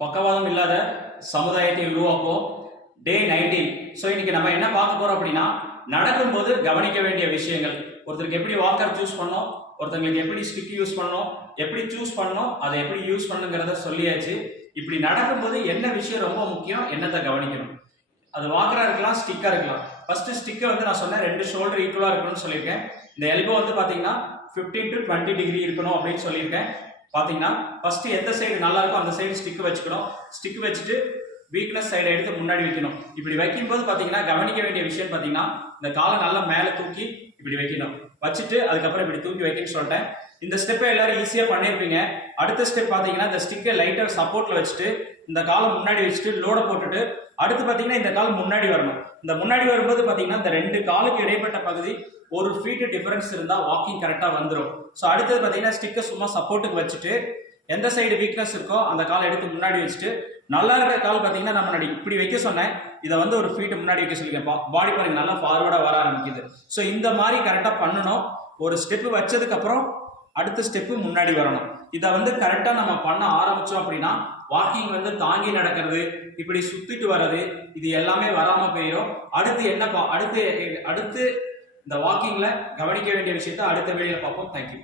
பக்கவாதம் இல்லாத சமுதாயத்தை உருவாக்குவோம் டே நைன்டீன் ஸோ இன்னைக்கு நம்ம என்ன பார்க்க போறோம் அப்படின்னா நடக்கும்போது கவனிக்க வேண்டிய விஷயங்கள். ஒருத்தருக்கு எப்படி வாக்கர் சூஸ் பண்ணோம்? ஒருத்தங்களுக்கு எப்படி ஸ்டிக் யூஸ் பண்ணணும் எப்படி சூஸ் பண்ணணும் அதை எப்படி யூஸ் பண்ணுங்கிறத சொல்லியாச்சு. இப்படி நடக்கும்போது என்ன விஷயம் ரொம்ப முக்கியம்? என்னத்தை கவனிக்கணும்? அது வாக்கரா இருக்கலாம் ஸ்டிக்கா இருக்கலாம். ஃபர்ஸ்ட் ஸ்டிக்கை வந்து நான் சொன்னேன் ரெண்டு ஷோல்டர் ஈக்குவலா இருக்கணும்னு சொல்லியிருக்கேன். இந்த எல்போ வந்து பாத்தீங்கன்னா 15 டு டுவெண்ட்டி டிகிரி இருக்கணும் அப்படின்னு சொல்லியிருக்கேன். பார்த்தீங்கன்னா ஃபஸ்ட்டு எந்த சைடு நல்லா இருக்கோ அந்த சைடு ஸ்டிக் வச்சுக்கணும். ஸ்டிக் வச்சுட்டு வீக்னஸ் சைடை எடுத்து முன்னாடி வைக்கணும். இப்படி வைக்கும்போது பார்த்தீங்கன்னா கவனிக்க வேண்டிய விஷயம் பார்த்தீங்கன்னா இந்த காலை நல்லா மேலே தூக்கி இப்படி வைக்கணும். வச்சுட்டு அதுக்கப்புறம் இப்படி தூக்கி வைக்கணும்னு சொல்லிட்டேன். இந்த ஸ்டெப்பை எல்லாரும் ஈஸியாக பண்ணியிருப்பீங்க அடுத்த ஸ்டெப் பார்த்தீங்கன்னா இந்த ஸ்டிக்கை லைட்டாக சப்போர்ட்டில் வச்சுட்டு இந்த காலை முன்னாடி வச்சுட்டு லோடை போட்டுட்டு அடுத்து பார்த்தீங்கன்னா இந்த கால் முன்னாடி வரணும். இந்த முன்னாடி வரும்போது பார்த்தீங்கன்னா இந்த ரெண்டு காலுக்கு இடைப்பட்ட பகுதி ஒரு ஃபீட்டு டிஃபரன்ஸ் இருந்தால் வாக்கிங் கரெக்டாக வந்துடும் ஸோ அடுத்தது பார்த்தீங்கன்னா ஸ்டிக்கை சும்மா சப்போர்ட்டுக்கு வச்சுட்டு எந்த சைடு வீக்னஸ் இருக்கோ அந்த காலை எடுத்து முன்னாடி வச்சுட்டு நல்லா இருக்கிற கால் பார்த்தீங்கன்னா நான் முன்னாடி இப்படி வைக்க சொன்னேன். இதை வந்து ஒரு ஃபீட்டு முன்னாடி வைக்க சொல்லியிருக்கேன் பாடி பாருங்க நல்லா ஃபார்வர்டாக வர ஆரம்பிக்குது. ஸோ இந்த மாதிரி கரெக்டாக பண்ணணும். ஒரு ஸ்டெப்பு வச்சதுக்கப்புறம் அடுத்த ஸ்டெப்பு முன்னாடி வரணும். இதை வந்து கரெக்டாக நம்ம பண்ண ஆரம்பித்தோம் அப்படின்னா வாக்கிங் வந்து தாங்கி நடக்கிறது இப்படி சுத்திட்டு வர்றது இது எல்லாமே வராமல் போயிடும் அடுத்து என்ன அடுத்து அடுத்து இந்த வாக்கிங்ல கவனிக்க வேண்டிய விஷயத்த அடுத்த வீடியோல பார்ப்போம். தேங்க்யூ